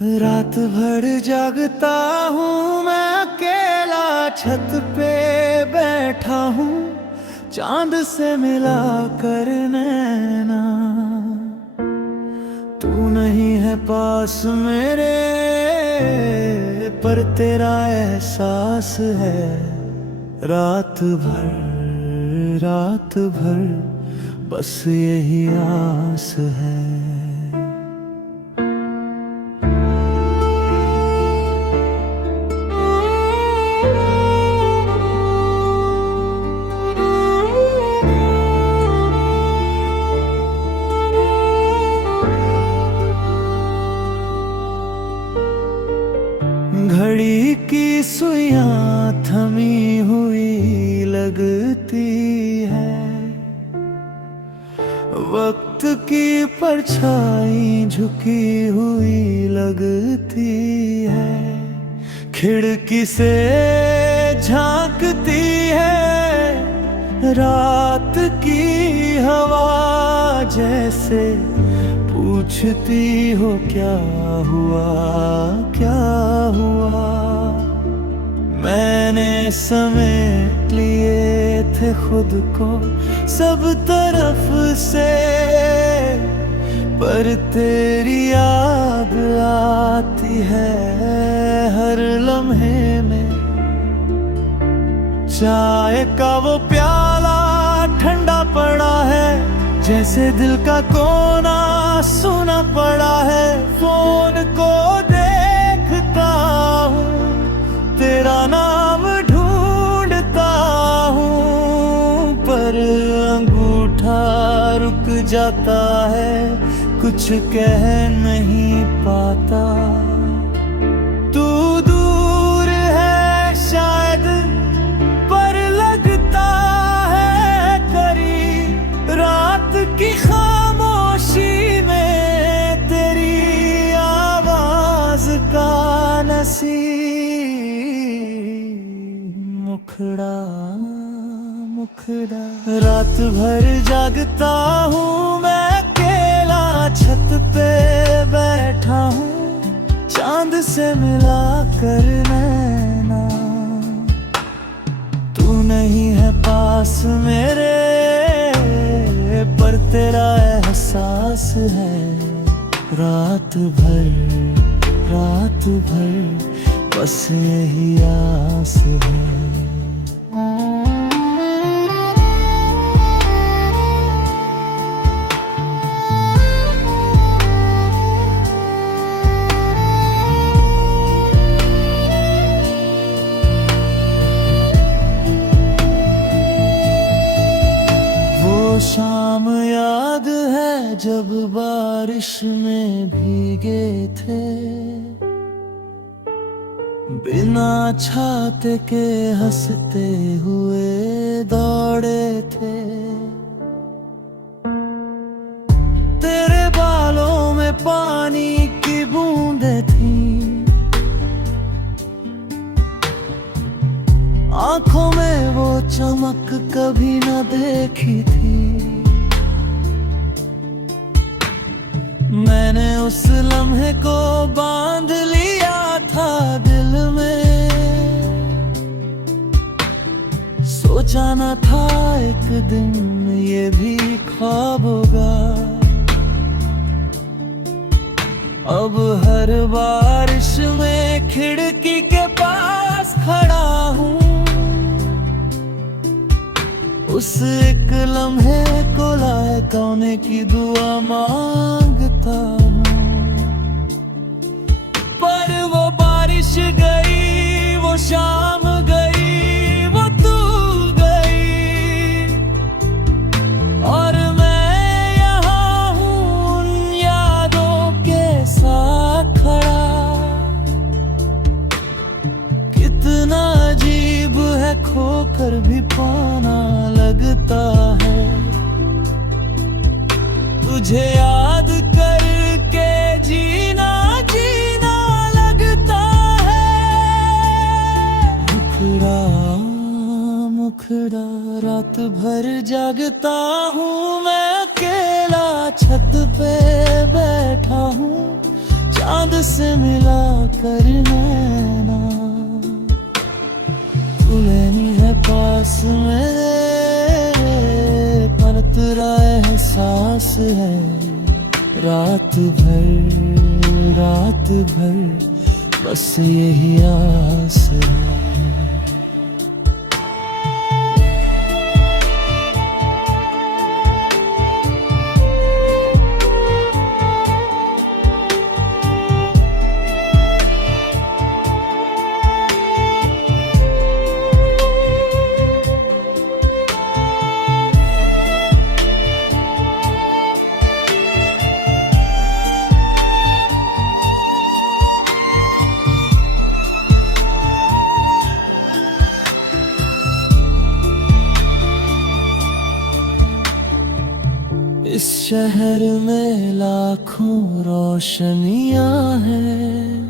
रात भर जागता हूँ मैं अकेला, छत पे बैठा हूँ चांद से मिला कर नैना। तू नहीं है पास मेरे पर तेरा एहसास है। रात भर बस यही आस है। घड़ी की सुइयां थमी हुई लगती है, वक्त की परछाई झुकी हुई लगती है। खिड़की से झांकती है रात की हवा, जैसे पूछती हो क्या हुआ क्या हुआ। मैंने समेट लिए थे खुद को सब तरफ से, पर तेरी याद आती है हर लम्हे में। चाय का वो प्याला ठंडा पड़ा है, जैसे दिल का कोना सुना पड़ा है। फोन को देखता हूँ तेरा नाम ढूंढता हूँ, पर अंगूठा रुक जाता है, कुछ कह नहीं पाता। तू दूर है शायद पर लगता है करीब। रात की खामोशी में तेरी आवाज का नसीब। मुखड़ा मुखड़ा रात भर जागता हूँ मैं अकेला, छत पे बैठा हूँ चांद से मिला कर नैना। तू नहीं है पास मेरे पर तेरा एहसास है। रात भर बस यही आस है। शाम याद है जब बारिश में भीगे थे, बिना छाते के हंसते हुए दौड़े थे। तेरे बालों में पानी की बूंदें थीं, आंखों में वो चमक कभी न देखी थी। मैंने उस लम्हे को बांध लिया था दिल में, सोचा न था एक दिन ये भी ख्वाब होगा। अब हर बारिश में खिड़की के पास खड़ा हूँ, उस एक लम्हे को लायक होने की दुआ मांगता हूँ। पर वो बारिश गई, वो शाम गई, वो तू गई, और मैं यहाँ हूँ उन यादों के साथ खड़ा। कितना अजीब है खोकर भी पाना लगता है, तुझे याद करके जीना जीना लगता है। मुखड़ा मुखड़ा रात भर जागता हूँ मैं अकेला, छत पे बैठा हूँ चांद से मिला कर नैना, तू नहीं है पास में पर तेरा एहसास है। रात भर बस यही आस है। इस शहर में लाखों रोशनियां हैं,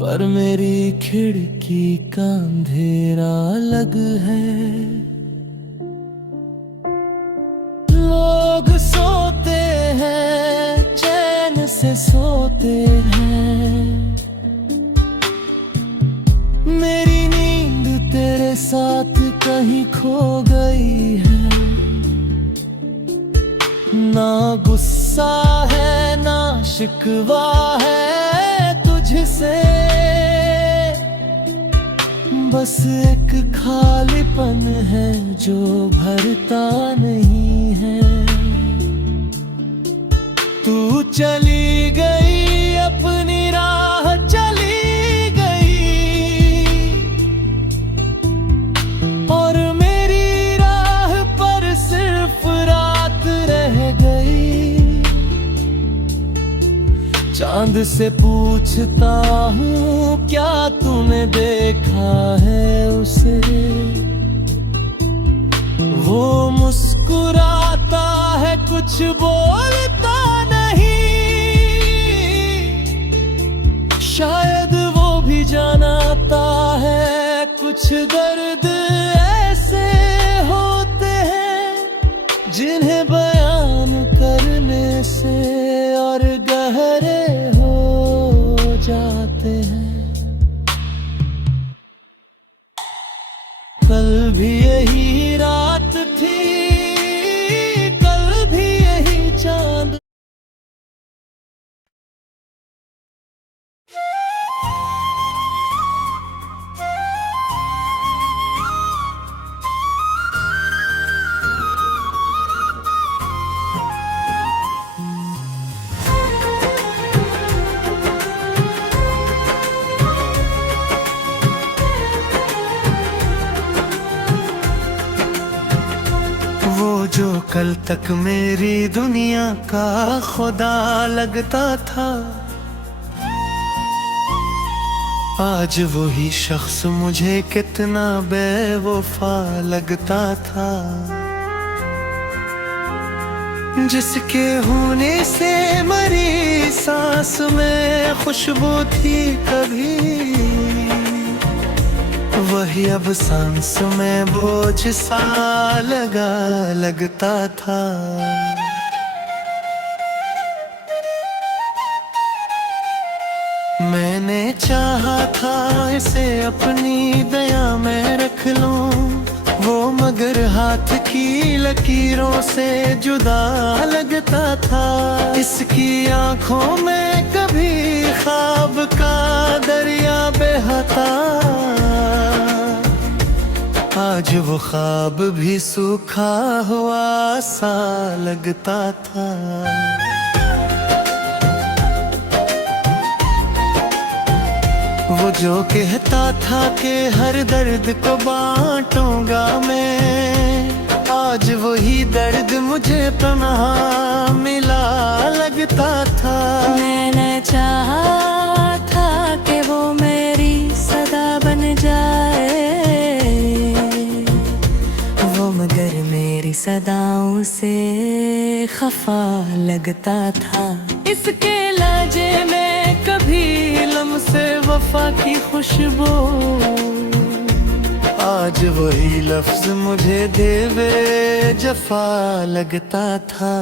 पर मेरी खिड़की का अंधेरा अलग है। लोग सोते हैं, चैन से सोते हैं, मेरी नींद तेरे साथ कहीं खो गई है। ना गुस्सा है ना शिकवा है तुझसे, बस एक खालीपन है जो भरता नहीं है। तू चली गई अपनी राह चली गई, और मेरी राह पर सिर्फ रात रह गई। चांद से पूछता हूँ क्या तूने देखा है उसे, वो मुस्कुराता है कुछ बोलता नहीं। शायद वो भी जानता है कुछ दर्द ऐसे होते हैं जिन्हें बयान करने से और गहरे हो जाते हैं। कल भी यही रात थी, कल भी यही चांद। जो कल तक मेरी दुनिया का खुदा लगता था, आज वही शख्स मुझे कितना बेवफा लगता था। जिसके होने से मरी सांस में खुशबू थी कभी, वही अब सांस में बोझ सा लगता था। मैंने चाहा था इसे अपनी दया में रख लूं, वो मगर हाथ की लकीरों से जुदा लगता था। इसकी आंखों में कभी ख्वाब का दरिया बहता, आज वो ख्वाब भी सूखा हुआ सा लगता था। वो जो कहता था कि हर दर्द को बांटूंगा मैं, आज वही दर्द मुझे तन्हा मिला लगता था। मैंने चाहा था कि वो मेरी सदा बन जाए, मगर मेरी सदाओं से खफा लगता था। इसके लहजे में कभी लम्से वफा की खुशबू, आज वही लफ्ज मुझे देवे जफा लगता था।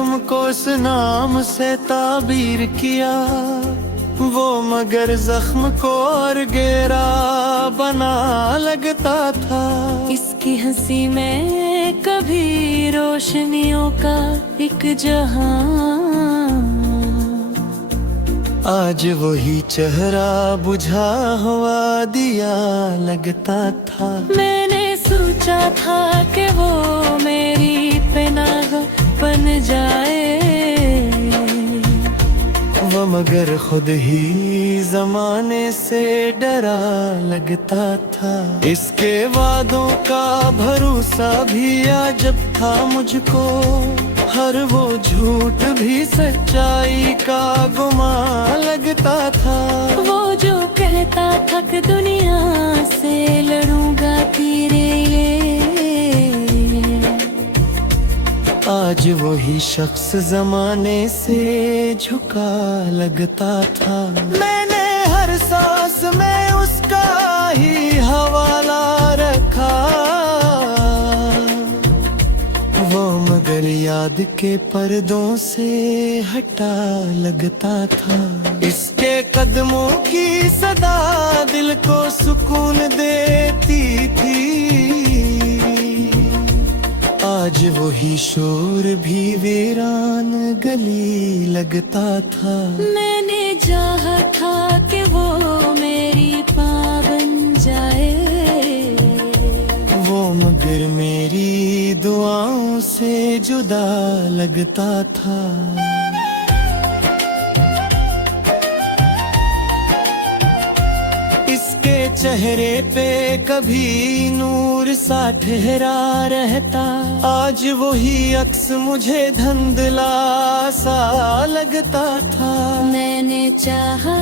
जख्म को उस नाम से ताबीर किया, वो मगर जख्म को और गहरा बना लगता था। इसकी हंसी में कभी रोशनियों का एक जहां, आज वही चेहरा बुझा हुआ दिया लगता था। मैंने सोचा था कि वो मेरी पनाह बन जाए, वो मगर खुद ही जमाने से डरा लगता था। इसके वादों का भरोसा भी अजब था मुझको, हर वो झूठ भी सच्चाई का गुमान लगता था। वो जो कहता था कि दुनिया से लड़ूंगा तेरे लिए, आज वही शख्स जमाने से झुका लगता था। मैंने हर सांस में उसका ही हवाला रखा, वो मगर याद के पर्दों से हटा लगता था। इसके कदमों की सदा दिल को सुकून देती थी, आज वही शोर भी वीरान गली लगता था। मैंने चाहा था कि वो मेरी पाँ बन जाए, वो मगर मेरी दुआओं से जुदा लगता था। इसके चेहरे पे कभी नूर सा ठहरा रहता, आज वही अक्स मुझे धुंधला सा लगता था। मैंने चाहा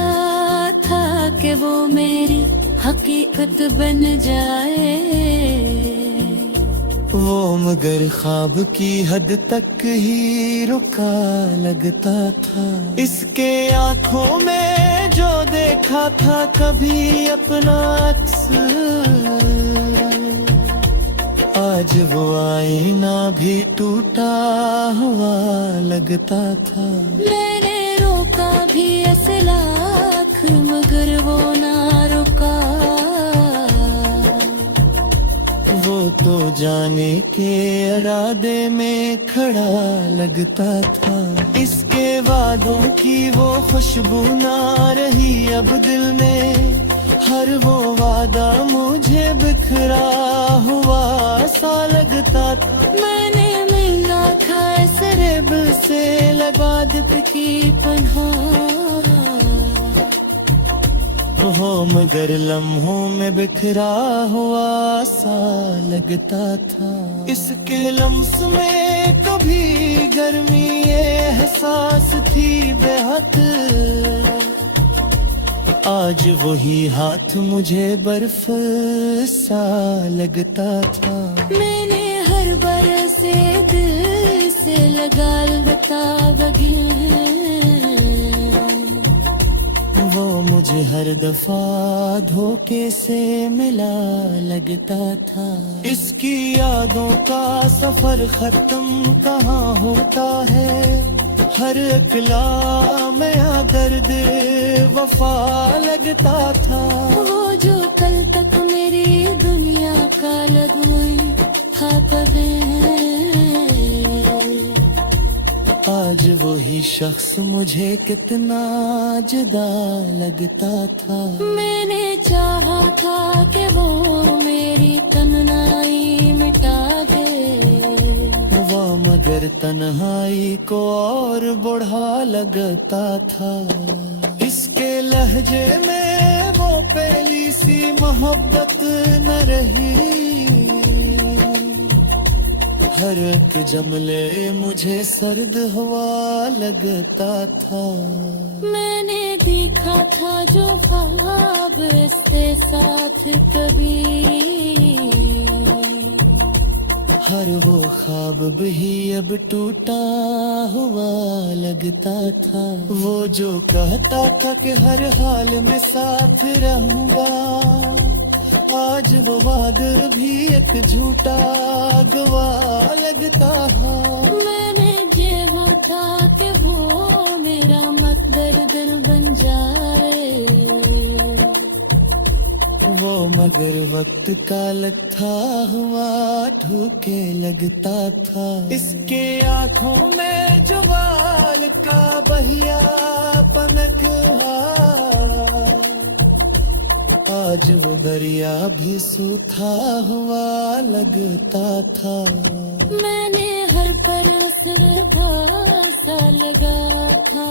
था कि वो मेरी हकीकत बन जाए, वो मगर ख्वाब की हद तक ही रुका लगता था। इसके आँखों में जो देखा था कभी अपना अक्स, आज वो आईना भी टूटा हुआ लगता था। मैंने रोका भी ऐसे लाख मगर वो ना रुका, वो तो जाने के इरादे में खड़ा लगता था। इसके वादों की वो खुशबू ना रही अब दिल में, हर वो वादा मुझे बिखरा हुआ सा लगता था। मैंने महंगा खाए सरेब से लगा दिप की पन्हा, हो मगर लम्हों में बिखरा हुआ सा लगता था। इसके लम्स में कभी गर्मी एहसास थी बेहद, आज वही हाथ मुझे बर्फ सा लगता था। मैंने हर बार से दिल से लगा बता बगिया, वो मुझे हर दफा धोखे से मिला लगता था। इसकी यादों का सफर खत्म कहाँ होता है, हर अकला में दर्द वफा लगता था। वो जो कल तक मेरी दुनिया का लगोई हाथ आज वही शख्स मुझे कितना जुदा लगता था। मैंने चाहा था कि वो मेरी तन्हाई मिटा दे, वो मगर तन्हाई को और बढ़ा लगता था। इसके लहजे में वो पहली सी मोहब्बत न रही, हर एक जमले मुझे सर्द हुआ लगता था। मैंने देखा था जो ख्वाब इसके साथ कभी, हर वो ख्वाब भी अब टूटा हुआ लगता था। वो जो कहता था कि हर हाल में साथ रहूंगा, आज वो वादा भी एक झूठा गवाह लगता है। मैंने ये वो था कि वो मेरा मकदर बन जाए, वो मगर वक्त का था, हुआ ठोके लगता था। इसके आंखों में जो बाल का बहिया पनक आज वो दरिया भी सूखा हुआ लगता था। मैंने हर परस में भासा लगा था,